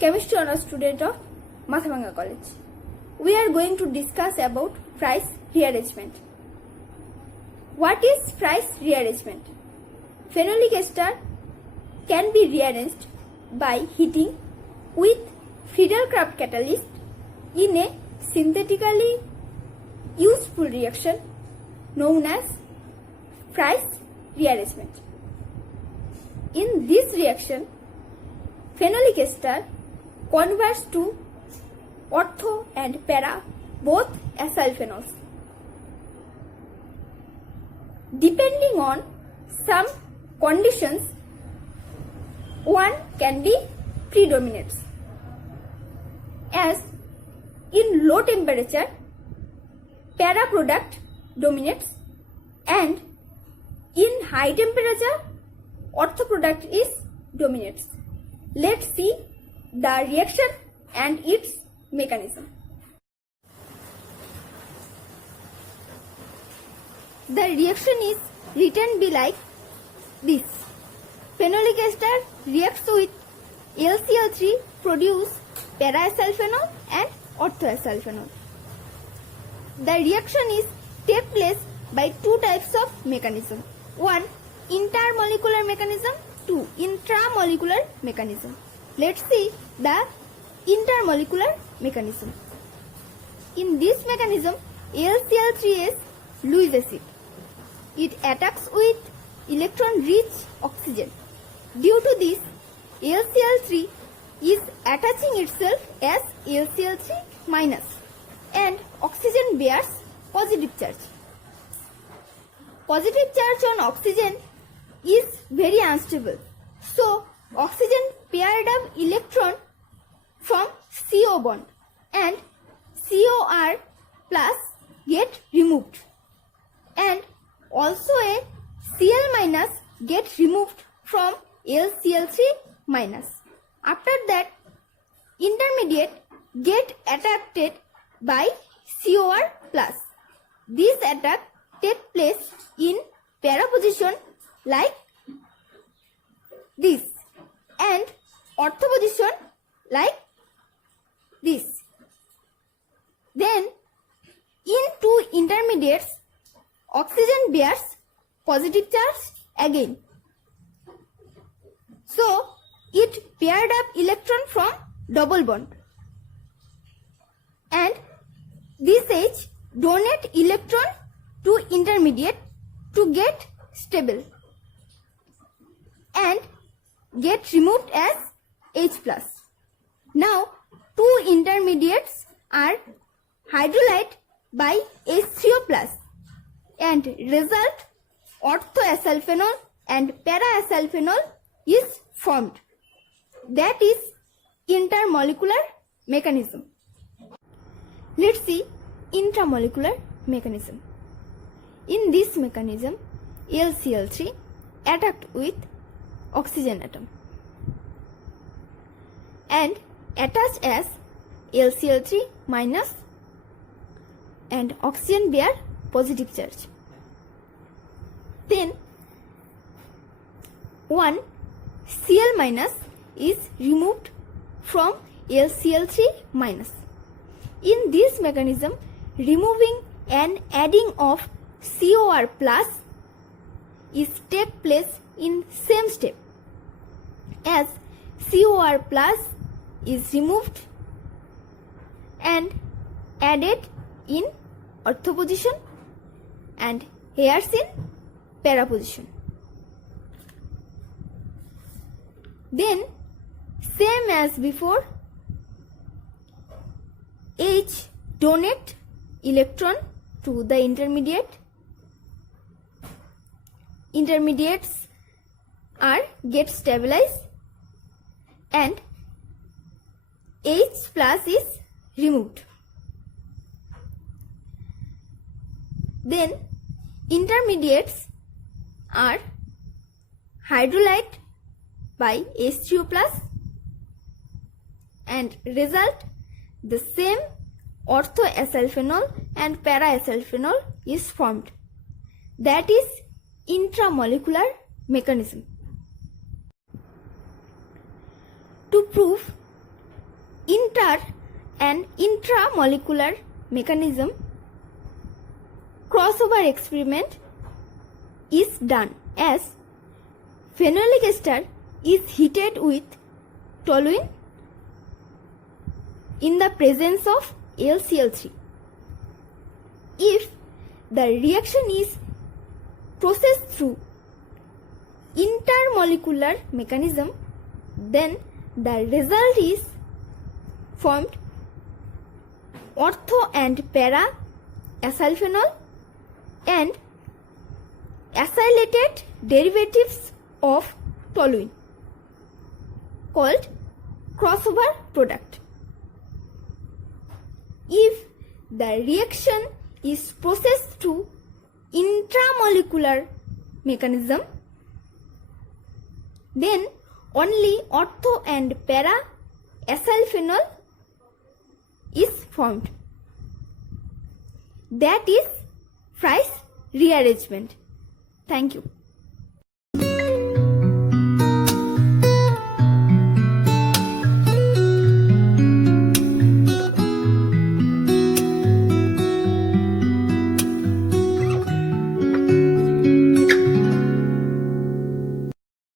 chemistry honor student of Mathabanga College. We are going to discuss about price rearrangement. What is price rearrangement? Phenolic ester can be rearranged by heating with Friedel-Crafts catalyst in a synthetically useful reaction known as price rearrangement. In this reaction, phenolic ester converts to ortho and para, both acyl phenols. Depending on some conditions, one can be predominates. As in low temperature, para product dominates, and in high temperature, ortho product is dominates. Let's see the reaction and its mechanism. The reaction is written be like this. Phenolic ester reacts with LCl3 produce para-acylphenol and ortho-acylphenol. The reaction is take place by two types of mechanism. One, intermolecular mechanism. Two, intramolecular mechanism. Let's see the intermolecular mechanism. In this mechanism, LCl3 is Lewis acid. It attacks with electron-rich oxygen. Due to this, LCl3 is attaching itself as LCl3 minus, and oxygen bears positive charge. Positive charge on oxygen is very unstable. So, oxygen paired up electron from CO bond and COR plus get removed, and also a Cl minus get removed from LCl3 minus. After that, intermediate get attracted by COR plus. This attack takes place in para position like this and ortho position like this. Then in two intermediates, oxygen bears positive charge again. So it paired up electron from double bond, and this H donate electron to intermediate to get stable and get removed as H plus. Now two intermediates are hydrolyzed by H3O plus, and result ortho-acylphenol and para-acylphenol is formed. That is intermolecular mechanism. Let's see intramolecular mechanism. In this mechanism, LCl3 attacked with oxygen atom and attached as LCl3 minus, and oxygen bear positive charge. Then one Cl minus is removed from LCl3 minus. In this mechanism, removing and adding of COR plus is take place in same step, as COR plus is removed and added in ortho position and here's in para position. Then same as before, H donate electron to the intermediate. Intermediates are get stabilized and H plus is removed. Then intermediates are hydrolyzed by H3O plus, and result the same ortho-acylphenol and para-acylphenol is formed. That is intramolecular mechanism. To prove inter and intramolecular mechanism crossover experiment is done as phenolic ester is heated with toluene in the presence of LCl3. If the reaction is processed through intermolecular mechanism, then the result is formed ortho and para acylphenol and acylated derivatives of toluene called crossover product. If the reaction is processed through intramolecular mechanism, then only ortho and para acylphenol is formed. That is Fry's rearrangement. Thank you.